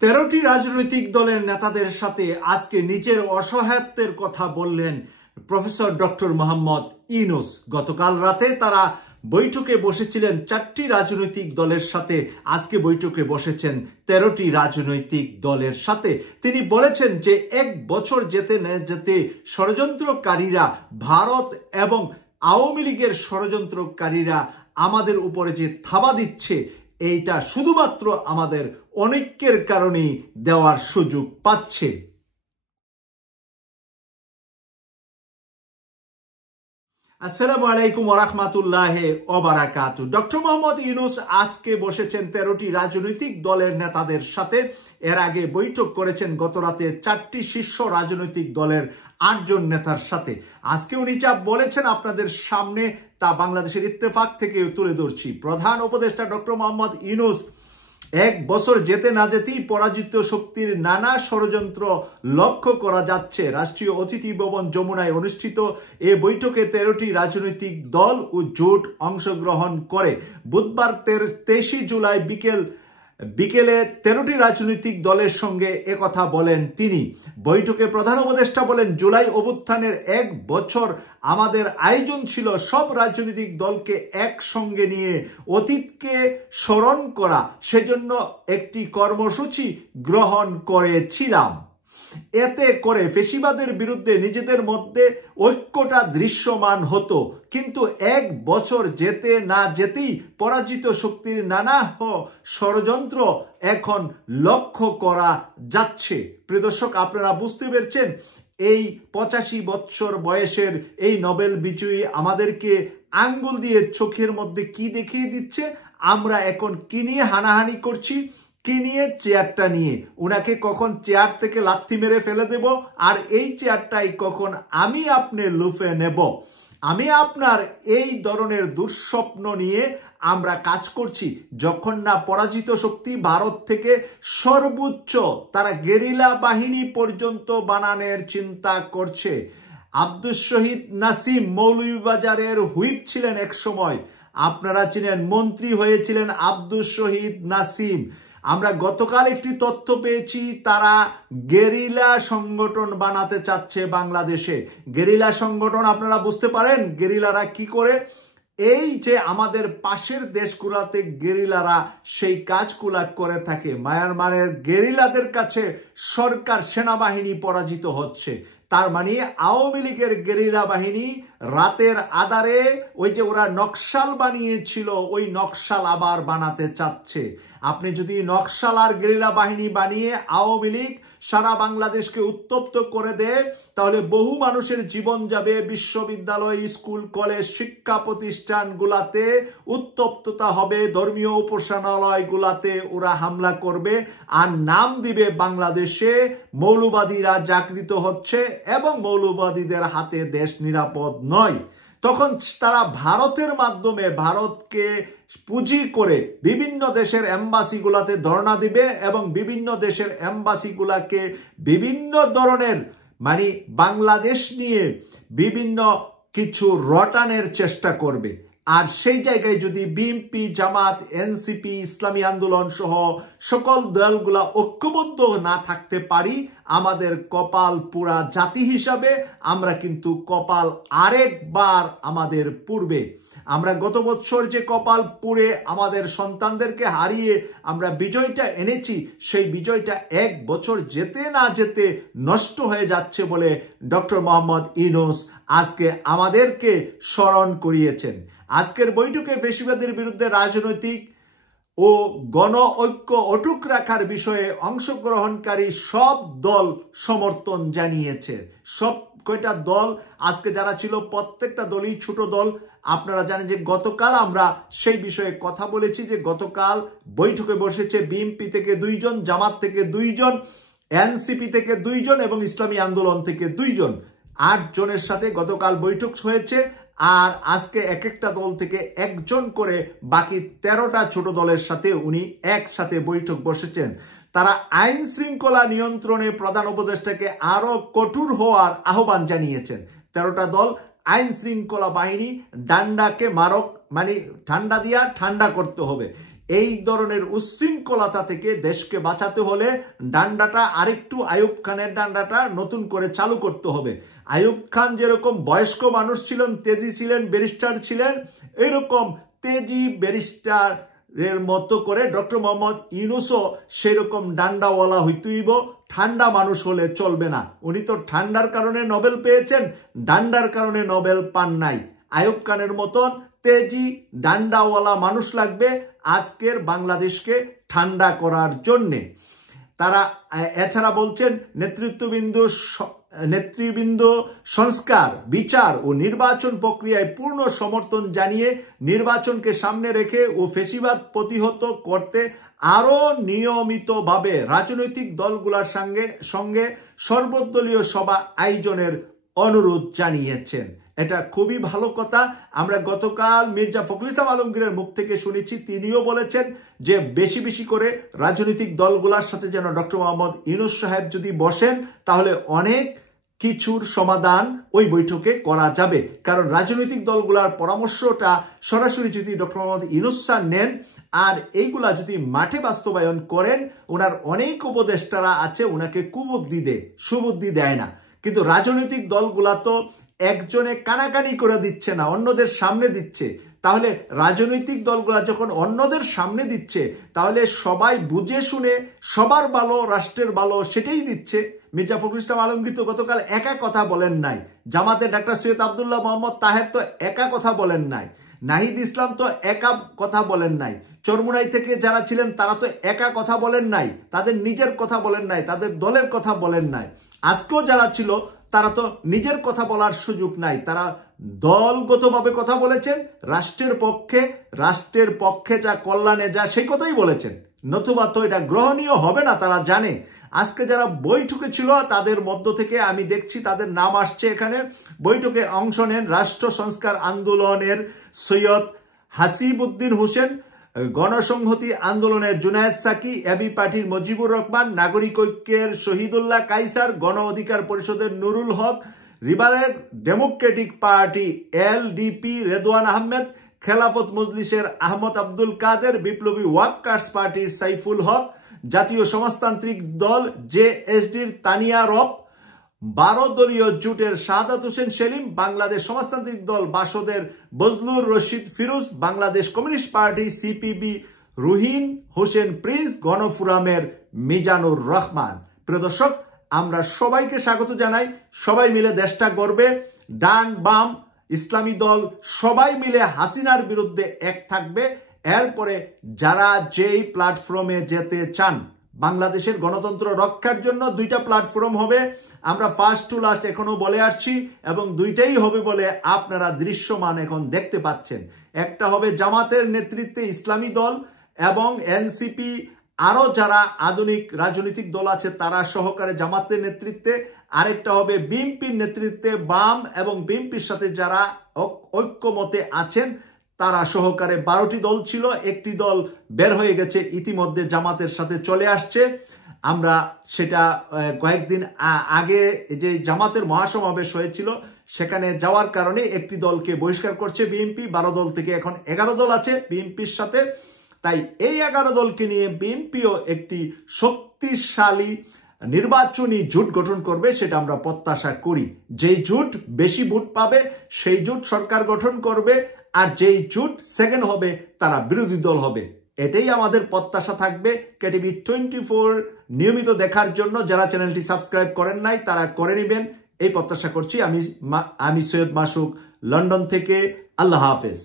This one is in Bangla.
13টি রাজনৈতিক দলের নেতাদের সাথে আজকে নিজের অসহায়ত্বের কথা বললেন প্রফেসর ডক্টর মোহাম্মদ ইউনূস। গতকাল রাতে তারা বৈঠকে বসেছিলেন 4টি রাজনৈতিক দলের সাথে, আজকে বৈঠকে বসেছেন 13টি রাজনৈতিক দলের সাথে। তিনি বলেছেন যে 1 বছর যেতে না যেতে ষড়যন্ত্রকারীরা, ভারত এবং আওয়ামী লীগের ষড়যন্ত্রকারীরা আমাদের উপরে যে থাবা দিচ্ছে, এইটা শুধুমাত্র আমাদের অনৈক্যের কারণেই দেওয়ার সুযোগ পাচ্ছে। আসসালামু আলাইকুম ওয়া রাহমাতুল্লাহি ওয়া বারাকাতুহু। ডক্টর মোহাম্মদ ইউনূস আজকে বসেছেন 13টি রাজনৈতিক দলের নেতাদের সাথে। এর আগে বৈঠক করেছেন গতরাতে 4টি শীর্ষ রাজনৈতিক দলের 8 জন নেতার সাথে। আজকে উনি যা বলেছেন আপনাদের সামনে তা বাংলাদেশের ইত্তেফাক থেকে তুলে ধরছি। প্রধান উপদেষ্টা ডক্টর মোহাম্মদ ইউনূস 1 বছর যেতে না যেতেই পরাজিত শক্তির নানা ষড়যন্ত্র লক্ষ্য করা যাচ্ছে। রাষ্ট্রীয় অতিথি ভবন যমুনায় অনুষ্ঠিত এ বৈঠকে 13টি রাজনৈতিক দল ও জোট অংশগ্রহণ করে। বুধবার 23 জুলাই বিকেলে 13টি রাজনৈতিক দলের সঙ্গে একথা বলেন তিনি। বৈঠকে প্রধান উপদেষ্টা বলেন, জুলাই অভ্যুত্থানের 1 বছর আমাদের আয়োজন ছিল সব রাজনৈতিক দলকে একসঙ্গে নিয়ে অতীতকে স্মরণ করা। সেজন্য একটি কর্মসূচি গ্রহণ করেছিলাম। এতে করে ফ্যাসিবাদের বিরুদ্ধে নিজেদের মধ্যে ঐক্যটা দৃশ্যমান হতো। কিন্তু 1 বছর যেতে না যেতেই পরাজিত শক্তির নানা ষড়যন্ত্র এখন লক্ষ্য করা যাচ্ছে। প্রিয় দর্শক, আপনারা বুঝতে পেরেছেন এই 85 বছর বয়সের এই নোবেল বিজয়ী আমাদেরকে আঙ্গুল দিয়ে চোখের মধ্যে কি দেখিয়ে দিচ্ছে। আমরা এখন কি নিয়ে হানাহানি করছি, কি নিয়ে? চেয়ারটা নিয়ে। উনাকে কখন চেয়ার থেকে লাথি মেরে ফেলে দেব, আর এই চেয়ারটাই কখন আমি আপনি লুফে নেব। আমি আপনার এই ধরনের দুঃস্বপ্ন নিয়ে আমরা কাজ করছি। যখন না পরাজিত শক্তি ভারত থেকে সর্বোচ্চ তারা গেরিলা বাহিনী পর্যন্ত বানানোর চিন্তা করছে। আব্দুস শহীদ নাসিম মৌলভীবাজারের হুইপ ছিলেন এক সময়, আপনারা চিনেন, মন্ত্রী হয়েছিলেন আব্দুস শহীদ নাসিম। আমরা গতকাল একটি তথ্য পেয়েছি, তারা গেরিলা সংগঠন বানাতে চাচ্ছে বাংলাদেশে। গেরিলা সংগঠন আপনারা বুঝতে পারেন গেরিলারা কি করে? এই যে আমাদের পাশের দেশগুলোতে গেরিলারা সেই কাজগুলা করে থাকে। মায়ানমারের গেরিলাদের কাছে সরকার সেনাবাহিনী পরাজিত হচ্ছে। তার মানে আওয়ামী লীগের গেরিলা বাহিনী রাতের আধারে ওই যে ওরা নকশাল বানিয়েছিল, ওই নকশাল আবার বানাতে চাচ্ছে। আপনি যদি নকশাল আর গেরিলা বাহিনী বানিয়ে আওয়ামী লীগ সারা বাংলাদেশকে উত্তপ্ত করে দেয়, তাহলে বহু মানুষের জীবন যাবে। বিশ্ববিদ্যালয়, স্কুল, কলেজ, শিক্ষা প্রতিষ্ঠানগুলাতে উত্তপ্ততা হবে। ধর্মীয় উপাসনালয়গুলাতে ওরা হামলা করবে আর নাম দিবে বাংলাদেশে মৌলবাদীরা জাগৃত হচ্ছে এবং মৌলবাদীদের হাতে দেশ নিরাপদ নয়। তখন তারা ভারতের মাধ্যমে ভারতকে পুঁজি করে বিভিন্ন দেশের এম্বাসিগুলাতে ধর্ণা দিবে এবং বিভিন্ন দেশের এম্বাসিগুলাকে বিভিন্ন ধরনের বাংলাদেশ নিয়ে বিভিন্ন কিছু রটানের চেষ্টা করবে। আর সেই জায়গায় যদি বিএনপি, জামাত, এনসিপি, ইসলামী আন্দোলন সহ সকল দলগুলা ঐক্যবদ্ধ না থাকতে পারি, আমাদের কপাল পুরা জাতি হিসাবে আমরা কিন্তু কপাল আরেকবার আমাদের পূর্বে। আমরা গত বছর যে কপাল পুড়ে আমাদের সন্তানদেরকে হারিয়ে আমরা বিজয়টা এনেছি, সেই বিজয়টা 1 বছর যেতে না যেতে নষ্ট হয়ে যাচ্ছে বলে ডক্টর মোহাম্মদ ইউনূস আজকে আমাদেরকে স্মরণ করিয়েছেন। আজকের বৈঠকে ফ্যাসিবাদের বিরুদ্ধে রাজনৈতিক ও গণ ঐক্য অটুট রাখার বিষয়ে অংশগ্রহণকারী সব দল সমর্থন জানিয়েছে। সব কয়টা দল আজকে যারা ছিল, প্রত্যেকটা দলই ছোট দল। আপনারা জানেন যে গতকাল আমরা সেই বিষয়ে কথা বলেছি যে গতকাল বৈঠকে বসেছে বিএনপি থেকে 2 জন, জামাত থেকে 2 জন, এনসিপি থেকে 2 জন এবং ইসলামী আন্দোলন থেকে 2 জন। 8 জনের সাথে গতকাল বৈঠক হয়েছে। আর আজকে এক একটা দল থেকে 1 জন করে বাকি 13টা ছোট দলের সাথে উনি একসাথে বৈঠক বসেছেন। তারা আইন শৃঙ্খলা নিয়ন্ত্রণে প্রধান উপদেষ্টাকে আরো কঠোর হওয়ার আহ্বান জানিয়েছেন। 13টা দল আইন শৃঙ্খলা বাহিনী ডান্ডাকে মারক, ঠান্ডা দিয়া ঠান্ডা করতে হবে। এই ধরনের উচ্ছৃঙ্খলতা থেকে দেশকে বাঁচাতে হলে ডান্ডাটা আরেকটু আইয়ুব খানের ডান্ডাটা নতুন করে চালু করতে হবে। আইয়ুব খান যেরকম বয়স্ক মানুষ ছিলেন, তেজি ছিলেন, ব্যারিস্টার ছিলেন, এরকম তেজি ব্যারিস্টারের মতো করে ডক্টর মোহাম্মদ ইউনূসও সেরকম ডান্ডাওয়ালা হইতেইব। ঠান্ডা মানুষ হলে চলবে না। উনি তো ঠান্ডার কারণে নোবেল পেয়েছেন, ডান্ডার কারণে নোবেল পান নাই। আইয়ুব খানের মতন তেজি ডান্ডাওয়ালা মানুষ লাগবে আজকের বাংলাদেশকে ঠান্ডা করার জন্যে। তারা এছাড়া বলছেন নেতৃবৃন্দ সংস্কার, বিচার ও নির্বাচন প্রক্রিয়ায় পূর্ণ সমর্থন জানিয়ে নির্বাচনকে সামনে রেখে ও ফ্যাসিবাদ প্রতিহত করতে আরও নিয়মিতভাবে রাজনৈতিক দলগুলোর সঙ্গে সর্বদলীয় সভা আয়োজনের অনুরোধ জানিয়েছেন। এটা খুবই ভালো কথা। আমরা গতকাল মির্জা ফখরুল ইসলাম আলমগীরের মুখ থেকে শুনেছি, তিনিও বলেছেন যে বেশি বেশি করে রাজনৈতিক দলগুলোর সাথে যেন ডক্টর মোহাম্মদ ইউনূস সাহেব যদি বসেন তাহলে অনেক কিছুর সমাধান ওই বৈঠকে করা যাবে। কারণ রাজনৈতিক দলগুলোর পরামর্শটা সরাসরি যদি ডক্টর মোহাম্মদ ইউনূস স্যার নেন আর এইগুলা যদি মাঠে বাস্তবায়ন করেন, ওনার অনেক উপদেষ্টারা আছে ওনাকে কুবুদ্ধি দেয়, সুবুদ্ধি দেয় না। কিন্তু রাজনৈতিক দলগুলা তো একজনে কানাকানি করে দিচ্ছে না, অন্যদের সামনে দিচ্ছে। তাহলে রাজনৈতিক দলগুলা যখন অন্যদের সামনে দিচ্ছে তাহলে সবাই বুঝে শুনে সবার ভালো, রাষ্ট্রের ভালো সেটাই দিচ্ছে। মির্জা ফখরুল ইসলাম আলমগীর তো গতকাল একা কথা বলেন নাই, জামাতে ডাক্তার সৈয়দ আবদুল্লাহ মোহাম্মদ তাহের তো একা কথা বলেন নাই, নাহিদ ইসলাম তো একা কথা বলেন নাই, চরমুনাই থেকে যারা ছিলেন তারা তো একা কথা বলেন নাই, তাদের নিজের কথা বলেন নাই, তাদের দলের কথা বলেন নাই। আজকেও যারা ছিল তারা তো নিজের কথা বলার সুযোগ নাই, তারা দলগতভাবে কথা বলেছেন, রাষ্ট্রের পক্ষে যা কল্যাণে যা সেই কথাই বলেছেন। নতুবা তো এটা গ্রহণীয় হবে না, তারা জানে। আজকে যারা বৈঠকে ছিল তাদের মধ্য থেকে আমি দেখছি তাদের নাম আসছে এখানে। বৈঠকে অংশ নেন রাষ্ট্র সংস্কার আন্দোলনের সৈয়দ হাসিবউদ্দিন হোসেন, গণসংহতি আন্দোলনের জুনায়েদ সাকি, এবি পার্টির মুজিবুর রহমান, নাগরিক ঐক্যের শহীদুল্লাহ কাইসার, গণ অধিকার পরিষদের Nurul Haq, liberal democratic party LDP Redwan Ahmed, খেলাফত মজলিসের আহমদ আব্দুল কাদের, বিপ্লবী ওয়ার্কার্স পার্টির সাইফুল হক, জাতীয় সমাজতান্ত্রিক দল জেএসডির তানিয়া রব, 12 দলীয় জোটের শাহাদাত হোসেন সেলিম, বাংলাদেশ সমাজতান্ত্রিক দল বাসদের Bazlur Rashid Firoz, Bangladesh communist party CPB Ruhin Hossain Prince, গণফোরামের মিজানুর রহমান। প্রিয় দর্শক, আমরা সবাইকে স্বাগত জানাই। সবাই মিলে দেশটা গড়বে। ডান বাম ইসলামী দল সবাই মিলে হাসিনার বিরুদ্ধে এক থাকবে। এরপরে যারা যেই প্ল্যাটফর্মে যেতে চান, বাংলাদেশের গণতন্ত্র রক্ষার জন্য 2টা প্ল্যাটফর্ম হবে। আমরা ফার্স্ট টু লাস্ট এখনো বলে আসছি এবং 2টাই হবে বলে আপনারা দৃশ্যমান এখন দেখতে পাচ্ছেন। একটা হবে জামাতের নেতৃত্বে ইসলামী দল এবং এনসিপি, আরও যারা আধুনিক রাজনৈতিক দল আছে তারা সহকারে জামাতের নেতৃত্বে। আরেকটা হবে বিএনপির নেতৃত্বে বাম এবং বিএনপির সাথে যারা ঐক্যমতে আছেন তারা সহকারে। 12টি দল ছিল, একটি দল বের হয়ে গেছে, ইতিমধ্যে জামাতের সাথে চলে আসছে। আমরা সেটা কয়েকদিন আগে যে জামাতের মহাসমাবেশ হয়েছিল সেখানে যাওয়ার কারণে একটি দলকে বহিষ্কার করছে বিএনপি। 12 দল থেকে এখন 11 দল আছে বিএনপির সাথে। তাই এই 11 দলকে নিয়ে বিএনপিও একটি শক্তিশালী নির্বাচনী জোট গঠন করবে, সেটা আমরা প্রত্যাশা করি। যেই জোট বেশি ভোট পাবে সেই জোট সরকার গঠন করবে, আর যেই জোট সেকেন্ড হবে তারা বিরোধী দল হবে। এটাই আমাদের প্রত্যাশা থাকবে। কেটিভি 24 নিয়মিত দেখার জন্য যারা চ্যানেলটি সাবস্ক্রাইব করেন নাই তারা করে নেবেন, এই প্রত্যাশা করছি। আমি সৈয়দ মাসুক, লন্ডন থেকে। আল্লাহ হাফেজ।